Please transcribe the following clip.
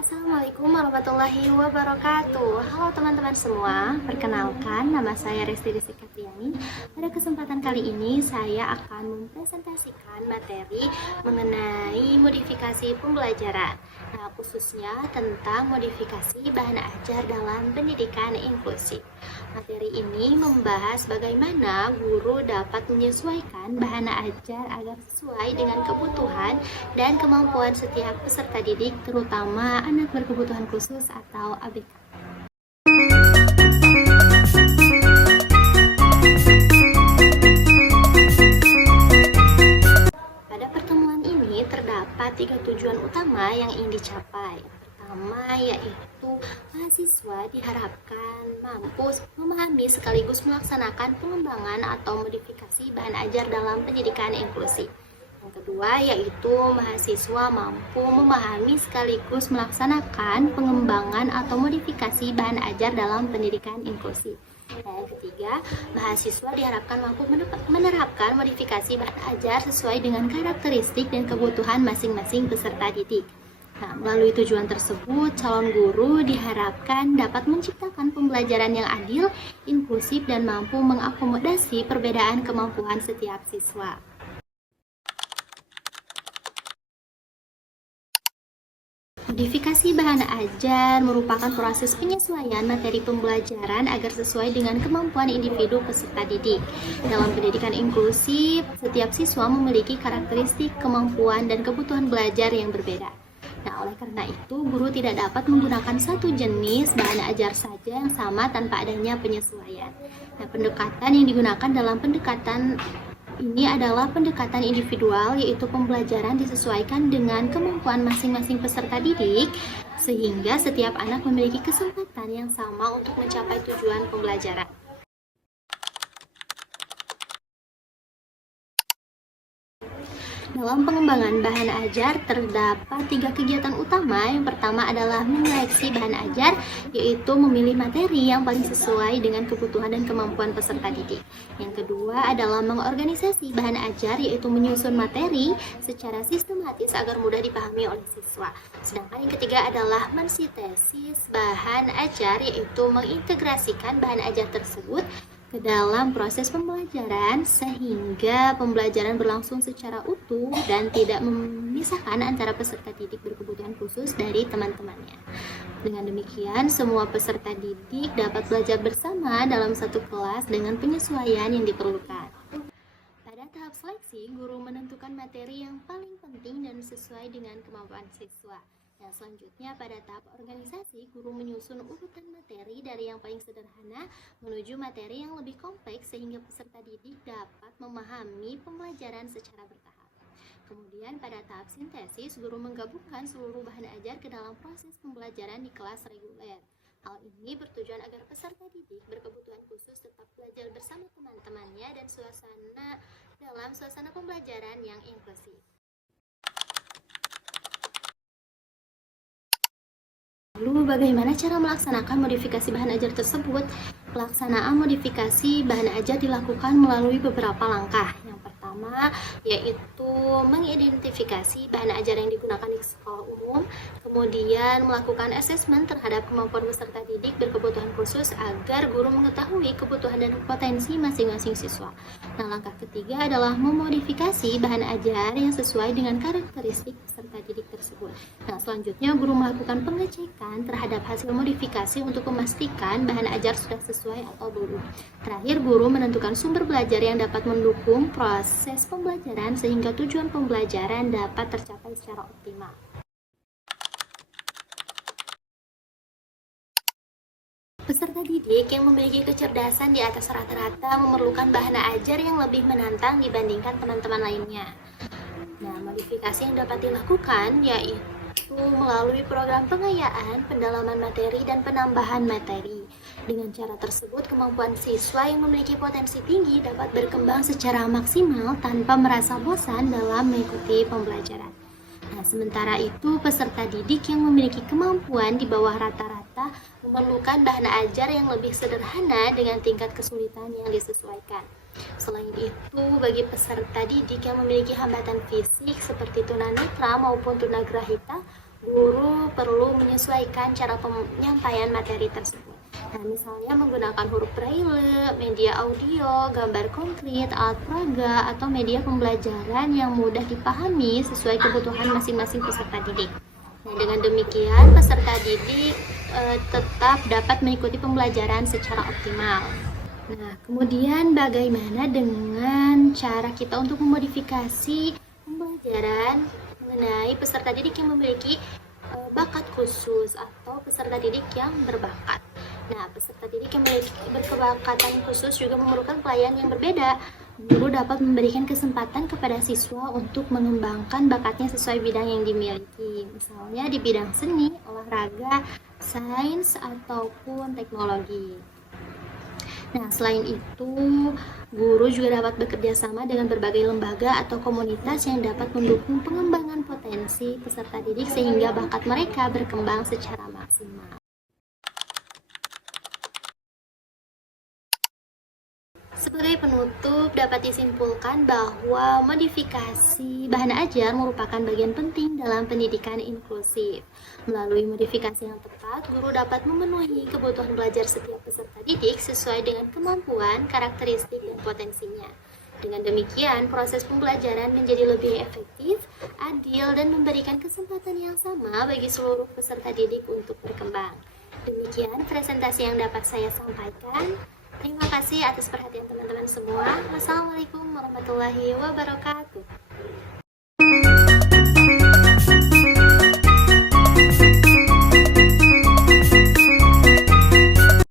Assalamualaikum warahmatullahi wabarakatuh. Halo teman-teman semua, perkenalkan nama saya Resti Rizky Katriani. Pada kesempatan kali ini saya akan mempresentasikan materi mengenai modifikasi pembelajaran. Nah, khususnya tentang modifikasi bahan ajar dalam pendidikan inklusif. Materi ini membahas bagaimana guru dapat menyesuaikan bahan ajar agar sesuai dengan kebutuhan dan kemampuan setiap peserta didik, terutama anak berkebutuhan khusus atau ABK. Pada pertemuan ini terdapat 3 tujuan utama yang ingin dicapai. Pertama yaitu mahasiswa diharapkan mampu memahami sekaligus melaksanakan pengembangan atau modifikasi bahan ajar dalam pendidikan inklusif. Yang kedua yaitu mahasiswa mampu memahami sekaligus melaksanakan pengembangan atau modifikasi bahan ajar dalam pendidikan inklusif. Dan yang ketiga, mahasiswa diharapkan mampu menerapkan modifikasi bahan ajar sesuai dengan karakteristik dan kebutuhan masing-masing peserta didik. Nah, melalui tujuan tersebut, calon guru diharapkan dapat menciptakan pembelajaran yang adil, inklusif, dan mampu mengakomodasi perbedaan kemampuan setiap siswa. Modifikasi bahan ajar merupakan proses penyesuaian materi pembelajaran agar sesuai dengan kemampuan individu peserta didik. Dalam pendidikan inklusif, setiap siswa memiliki karakteristik, kemampuan, dan kebutuhan belajar yang berbeda. Nah, oleh karena itu, guru tidak dapat menggunakan satu jenis bahan ajar saja yang sama tanpa adanya penyesuaian. Nah, pendekatan yang digunakan dalam pendekatan ini adalah pendekatan individual, yaitu pembelajaran disesuaikan dengan kemampuan masing-masing peserta didik, sehingga setiap anak memiliki kesempatan yang sama untuk mencapai tujuan pembelajaran. Dalam pengembangan bahan ajar terdapat 3 kegiatan utama. Yang pertama adalah menyeleksi bahan ajar, yaitu memilih materi yang paling sesuai dengan kebutuhan dan kemampuan peserta didik. Yang kedua adalah mengorganisasi bahan ajar, yaitu menyusun materi secara sistematis agar mudah dipahami oleh siswa. Sedangkan yang ketiga adalah mensintesis bahan ajar, yaitu mengintegrasikan bahan ajar tersebut ke dalam proses pembelajaran sehingga pembelajaran berlangsung secara utuh dan tidak memisahkan antara peserta didik berkebutuhan khusus dari teman-temannya. Dengan demikian, semua peserta didik dapat belajar bersama dalam satu kelas dengan penyesuaian yang diperlukan. Pada tahap seleksi, guru menentukan materi yang paling penting dan sesuai dengan kemampuan siswa. Nah, selanjutnya pada tahap organisasi, guru menyusun urutan materi dari yang paling sederhana menuju materi yang lebih kompleks sehingga peserta didik dapat memahami pembelajaran secara bertahap. Kemudian pada tahap sintesis, guru menggabungkan seluruh bahan ajar ke dalam proses pembelajaran di kelas reguler. Hal ini bertujuan agar peserta didik berkebutuhan khusus tetap belajar bersama teman-temannya dan dalam suasana pembelajaran yang inklusif. Lalu bagaimana cara melaksanakan modifikasi bahan ajar tersebut? Pelaksanaan modifikasi bahan ajar dilakukan melalui beberapa langkah. Yang pertama yaitu mengidentifikasi bahan ajar yang digunakan di sekolah umum, kemudian melakukan asesmen terhadap kemampuan peserta didik berkebutuhan khusus agar guru mengetahui kebutuhan dan potensi masing-masing siswa. Nah, langkah ketiga adalah memodifikasi bahan ajar yang sesuai dengan karakteristik peserta didik tersebut. Nah, selanjutnya guru melakukan pengecekan terhadap hasil modifikasi untuk memastikan bahan ajar sudah sesuai atau belum. Terakhir, guru menentukan sumber belajar yang dapat mendukung proses pembelajaran sehingga tujuan pembelajaran dapat tercapai secara optimal. Peserta didik yang memiliki kecerdasan di atas rata-rata memerlukan bahan ajar yang lebih menantang dibandingkan teman-teman lainnya. Nah, modifikasi yang dapat dilakukan yaitu melalui program pengayaan, pendalaman materi, dan penambahan materi. Dengan cara tersebut, kemampuan siswa yang memiliki potensi tinggi dapat berkembang secara maksimal tanpa merasa bosan dalam mengikuti pembelajaran. Nah, sementara itu, peserta didik yang memiliki kemampuan di bawah rata-rata memerlukan bahan ajar yang lebih sederhana dengan tingkat kesulitan yang disesuaikan. Selain itu, bagi peserta didik yang memiliki hambatan fisik seperti tunanetra maupun tunagrahita, guru perlu menyesuaikan menyesuaikan cara penyampaian materi tersebut. Nah, misalnya menggunakan huruf braille, media audio, gambar konkret, alat peraga, atau media pembelajaran yang mudah dipahami sesuai kebutuhan masing-masing peserta didik. Nah, dengan demikian peserta didik tetap dapat mengikuti pembelajaran secara optimal. Nah, kemudian bagaimana dengan cara kita untuk memodifikasi pembelajaran mengenai peserta didik yang memiliki bakat khusus atau peserta didik yang berbakat. Nah, peserta didik yang memiliki berkebakatan khusus juga memerlukan pelayanan yang berbeda. Guru dapat memberikan kesempatan kepada siswa untuk mengembangkan bakatnya sesuai bidang yang dimiliki. Misalnya di bidang seni, olahraga, sains, ataupun teknologi. Nah, selain itu, guru juga dapat bekerja sama dengan berbagai lembaga atau komunitas yang dapat mendukung pengembangan potensi peserta didik sehingga bakat mereka berkembang secara maksimal. Sebagai penutup, dapat disimpulkan bahwa modifikasi bahan ajar merupakan bagian penting dalam pendidikan inklusif. Melalui modifikasi yang tepat, guru dapat memenuhi kebutuhan belajar setiap peserta didik sesuai dengan kemampuan, karakteristik, dan potensinya. Dengan demikian, proses pembelajaran menjadi lebih efektif, adil, dan memberikan kesempatan yang sama bagi seluruh peserta didik untuk berkembang. Demikian presentasi yang dapat saya sampaikan. Terima kasih atas perhatian teman-teman semua. Wassalamualaikum warahmatullahi wabarakatuh.